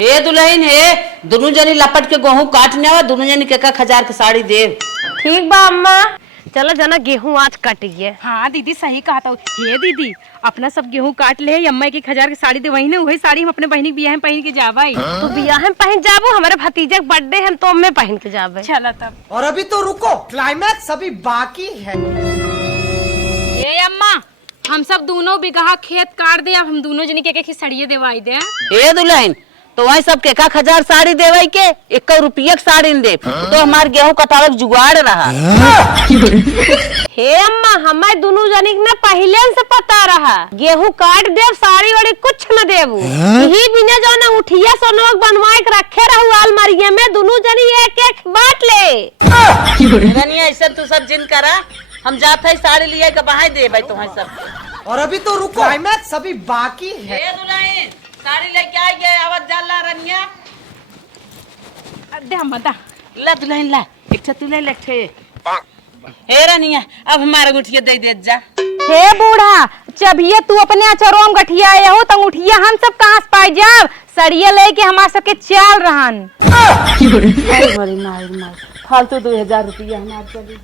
हे दुल्हन हे दोनों जनी लपट के गेहूं काटने आवा, दोनों जनी के 1000 के साड़ी दे। ठीक बा अम्मा, चलो जना गेहूं आज कटिए। हाँ दीदी सही कहा था। हे दीदी अपना सब गेहूं काट ले, अम्मा की 1000 की साड़ी दे, वही ना वही साड़ी हम अपने बहन की बियाह में पहन के जावाई। तो बियाह में पहन जाबो, हमारे भतीजे का बर्थडे है तो मैं पहन के जाबे। चला तब। और अभी तो रुको, क्लाइमैक्स अभी बाकी है। ए अम्मा, हम सब दोनों बिगहा खेत काट दे, अब हम दोनों जनी के सड़िए देवाई दे। हे दुल्हन तो वही सब के 1000 साड़ी देवाई के 1 रुपया की साड़ी दे, तो हमार गेहूं कटावे के जुगाड़ रहा। हे अम्मा, हमारे दोनों जनी ने पहले से पता रहा, गेहूं काट देव, साड़ी वाड़ी कुछ न देबू। यही बिना जो ना उठिया सोनोक बनवाए के रखे रहू अलमारिये में, दोनों जनी एक एक बांट ले। रनिया ऐसा तू सब जिन करा, हम जाते है साड़ी लिए के बाहर दे भाई तुम्हारे सब। और अभी तो रुको, क्लाइमैक्स अभी बाकी है। हे दुल्हन साड़ी लेके आई है, आवाज जाला रनिया दे हम बता। ला दुल्हन ला, एक छतु ले ले छे। हे रनिया अब हमारा गुठिया दे दे जा। हे बूढ़ा, जबिये तू अपने अचरोम गठिया आया हो, तो उठिया हम सब कहाँ से पाई जाब? सड़िया लेके हमारे सबके चाल रहन। फालतू 2000 रुपया हमारे चली।